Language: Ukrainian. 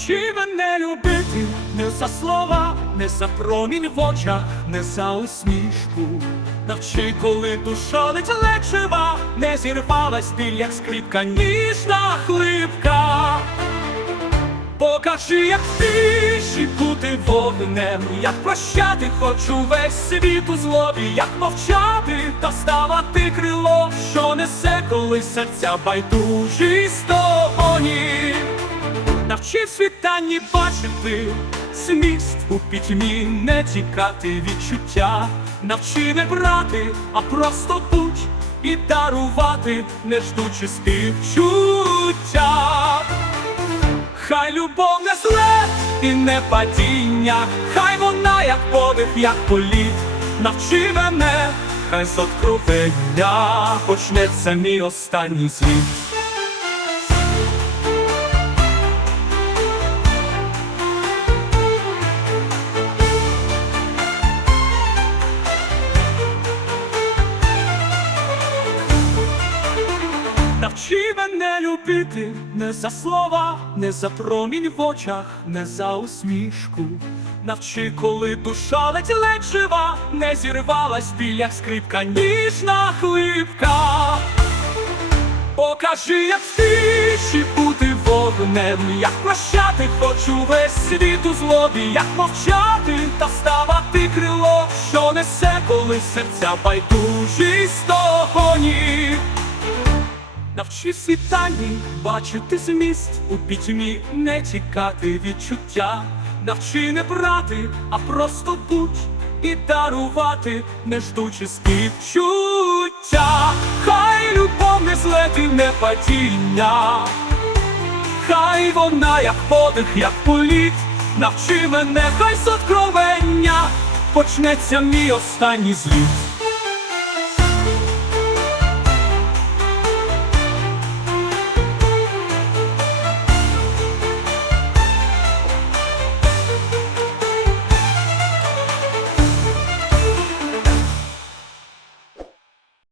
Навчи мене любити не за слова, не за промінь в очах, не за усмішку. Навчи, коли душа ледь лечива, не зірвалась біль, як скрипка, ніжна хлипка. Покажи, як тиші бути вогнем, як прощати хочу весь світ у злобі, як мовчати та ставати крило, що несе, коли серця байдужі стогоні. Навчи світанні бачити зміст у пітьмі, не тікати відчуття, навчи не брати, а просто будь і дарувати, не ждучи співчуття. Хай любов не зле і не падіння, хай вона, як подих, як політ, навчи мене, хай з откровення почнеться мій останній світ. Навчи мене любити не за слова, не за промінь в очах, не за усмішку. Навчи, коли душа ледь ледь жива, не зірвалась біля скрипка, ніжна хлипка. Покажи, як тиші бути вогнем, як прощати хочу весь світ у злобі, як мовчати та ставати крило, що несе, коли серця байдужі стогоні. Навчи світанні бачити зміст. У пітьмі, не тікати відчуття, навчи не брати, а просто будь і дарувати, не ждучи співчуття. Хай любов не злет і не падіння, хай вона, як подих, як політ, навчи мене, хай з откровення. Почнеться мій останній зліт.